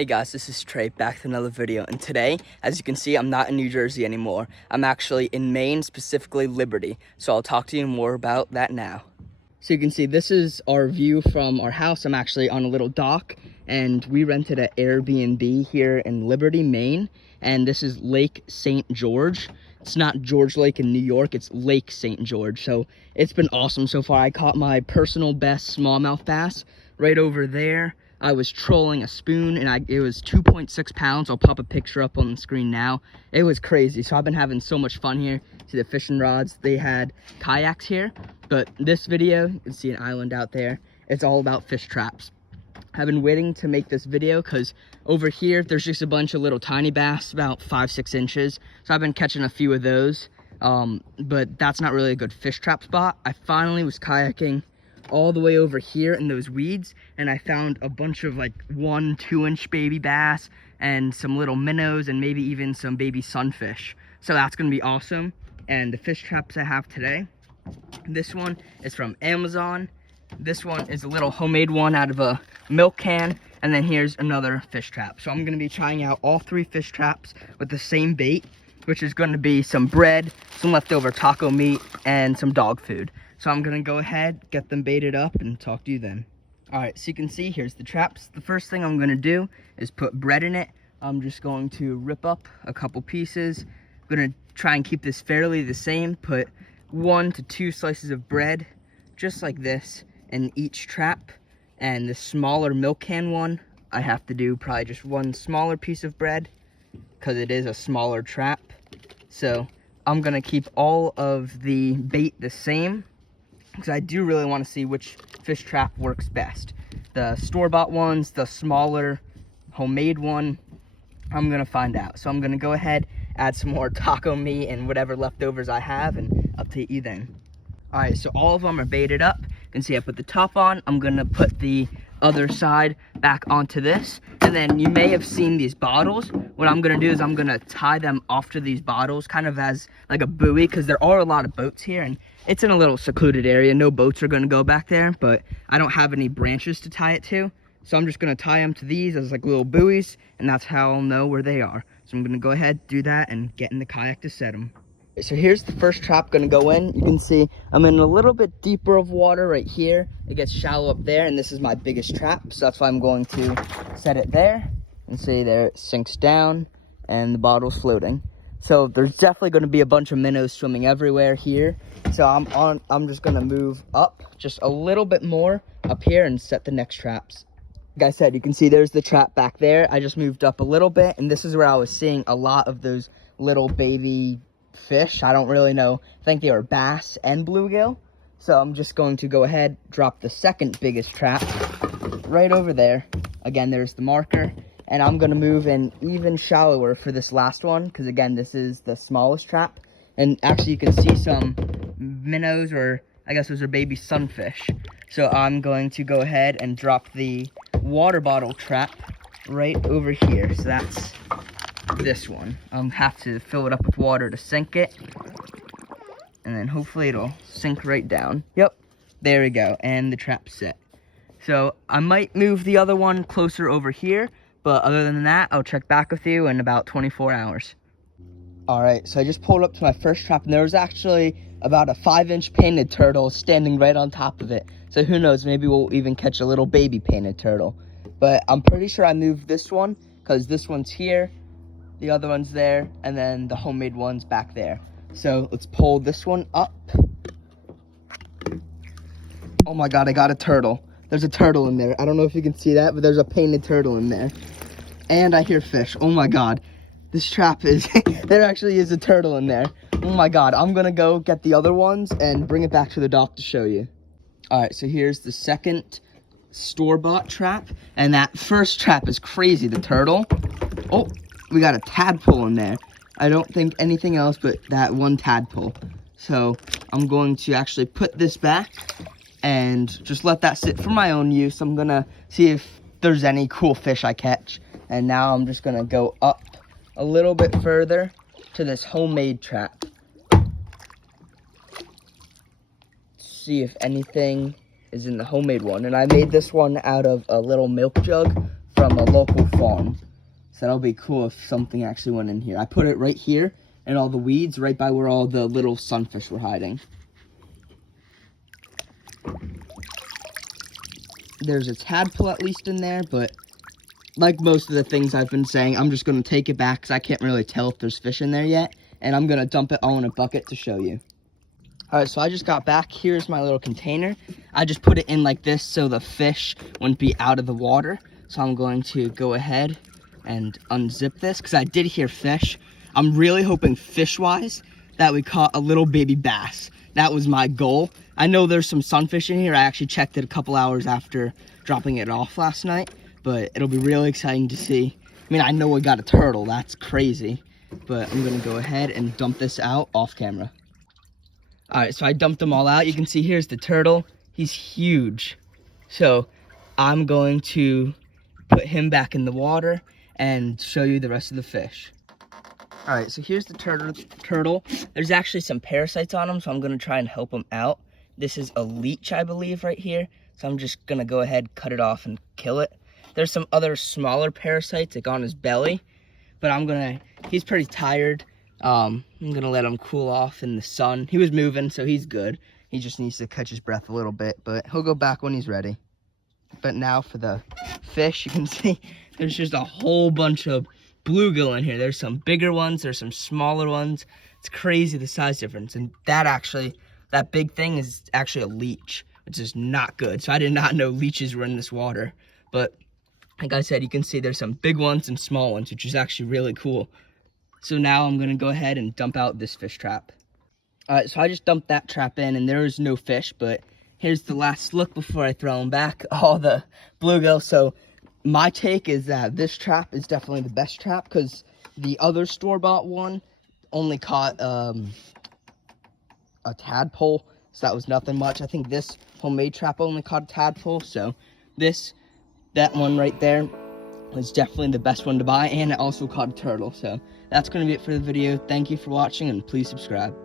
Hey guys, this is Trey back with another video, and today, as you can see, I'm not in New Jersey anymore. I'm actually in Maine, specifically Liberty, so I'll talk to you more about that now. So you can see this is our view from our house. I'm actually on a little dock, and we rented an Airbnb here in Liberty, Maine, and this is Lake St. George. It's not George Lake in New York, it's Lake St. George, so it's been awesome so far. I caught my personal best smallmouth bass right over there. I was trolling a spoon, and it was 2.6 pounds. I'll pop a picture up on the screen now. It was crazy. So I've been having so much fun here. See the fishing rods. They had kayaks here, but this video, you can see an island out there. It's all about fish traps. I've been waiting to make this video because over here, there's just a bunch of little tiny bass, about 5-6 inches. So I've been catching a few of those, but that's not really a good fish trap spot. I finally was kayaking all the way over here in those weeds, and I found a bunch of like 1-2 inch baby bass and some little minnows and maybe even some baby sunfish. So that's gonna be awesome. And the fish traps I have today, this one is from Amazon. This one is a little homemade one out of a milk can, and then here's another fish trap. So I'm gonna be trying out all 3 fish traps with the same bait, which is gonna be some bread, some leftover taco meat, and some dog food. So I'm gonna go ahead, get them baited up, and talk to you then. All right, so you can see, here's the traps. The first thing I'm gonna do is put bread in it. I'm just going to rip up a couple pieces. I'm gonna try and keep this fairly the same. Put 1 to 2 slices of bread, just like this, in each trap. And the smaller milk can one, I have to do probably just 1 smaller piece of bread, because it is a smaller trap. So I'm gonna keep all of the bait the same, because I do really want to see which fish trap works best. The store-bought ones, the smaller homemade one, I'm gonna find out. So I'm gonna go ahead, add some more taco meat and whatever leftovers I have, and update you then. All right, so all of them are baited up. You can see I put the top on. I'm gonna put the other side back onto this, and then you may have seen these bottles. What I'm gonna do is I'm gonna tie them off to these bottles, kind of as like a buoy, because there are a lot of boats here, and it's in a little secluded area. No boats are gonna go back there, but I don't have any branches to tie it to, so I'm just gonna tie them to these as like little buoys, and that's how I'll know where they are. So I'm gonna go ahead, do that, and get in the kayak to set them. So here's the first trap gonna go in. You can see I'm in a little bit deeper of water right here. It gets shallow up there, and this is my biggest trap, so that's why I'm going to set it there. And see there, it sinks down and the bottle's floating. So there's definitely gonna be a bunch of minnows swimming everywhere here. So I'm just gonna move up just a little bit more up here and set the next traps. Like I said, you can see there's the trap back there. I just moved up a little bit, and this is where I was seeing a lot of those little baby fish. I don't really know. I think they were bass and bluegill. So I'm just going to go ahead, drop the second biggest trap right over there. Again, there's the marker. And I'm going to move in even shallower for this last one, because again, this is the smallest trap. And actually, you can see some minnows, or I guess those are baby sunfish. So I'm going to go ahead and drop the water bottle trap right over here. So that's this one. Have to fill it up with water to sink it, and then hopefully it'll sink right down. Yep, there we go, and the trap's set. So I might move the other one closer over here, but other than that, I'll check back with you in about 24 hours. All right, so I just pulled up to my first trap, and there was actually about a 5-inch painted turtle standing right on top of it. So who knows, maybe we'll even catch a little baby painted turtle. But I'm pretty sure I moved this one, because this one's here, the other one's there, and then the homemade one's back there. So let's pull this one up. Oh my God, I got a turtle. There's a turtle in there. I don't know if you can see that, but there's a painted turtle in there. And I hear fish. Oh my God. This trap is, there actually is a turtle in there. Oh my God, I'm gonna go get the other ones and bring it back to the dock to show you. All right, so here's the second store-bought trap. And that first trap is crazy, the turtle. Oh, we got a tadpole in there. I don't think anything else but that one tadpole. So I'm going to actually put this back and just let that sit for my own use. I'm gonna see if there's any cool fish I catch. And now I'm just gonna go up a little bit further to this homemade trap. See if anything is in the homemade one. And I made this one out of a little milk jug from a local farm. So that'll be cool if something actually went in here. I put it right here in all the weeds, right by where all the little sunfish were hiding. There's a tadpole at least in there, but like most of the things I've been saying, I'm just going to take it back because I can't really tell if there's fish in there yet. And I'm going to dump it all in a bucket to show you. All right, so I just got back. Here's my little container. I just put it in like this so the fish wouldn't be out of the water. So I'm going to go ahead and unzip this because I did hear fish. I'm really hoping fish-wise that we caught a little baby bass. That was my goal. I know there's some sunfish in here. I actually checked it a couple hours after dropping it off last night, but it'll be really exciting to see. I mean, I know we got a turtle. That's crazy, but I'm gonna go ahead and dump this out off camera. All right, so I dumped them all out. You can see here's the turtle. He's huge. So I'm going to put him back in the water and show you the rest of the fish. All right, so here's the turtle. There's actually some parasites on him, so I'm gonna try and help him out. This is a leech, I believe, right here. So I'm just gonna go ahead, cut it off and kill it. There's some other smaller parasites like on his belly, but he's pretty tired. I'm gonna let him cool off in the sun. He was moving, so he's good. He just needs to catch his breath a little bit, but he'll go back when he's ready. But now for the fish, you can see there's just a whole bunch of bluegill in here. There's some bigger ones, there's some smaller ones. It's crazy the size difference. And that big thing is actually a leech, which is not good. So I did not know leeches were in this water. But like I said, you can see there's some big ones and small ones, which is actually really cool. So now I'm gonna go ahead and dump out this fish trap. All right, so I just dumped that trap in and there is no fish, but here's the last look before I throw them back, all the bluegill. So my take is that this trap is definitely the best trap because the other store-bought one only caught a tadpole, so that was nothing much. I think this homemade trap only caught a tadpole, so that one right there was definitely the best one to buy, and it also caught a turtle. So that's going to be it for the video. Thank you for watching, and please subscribe.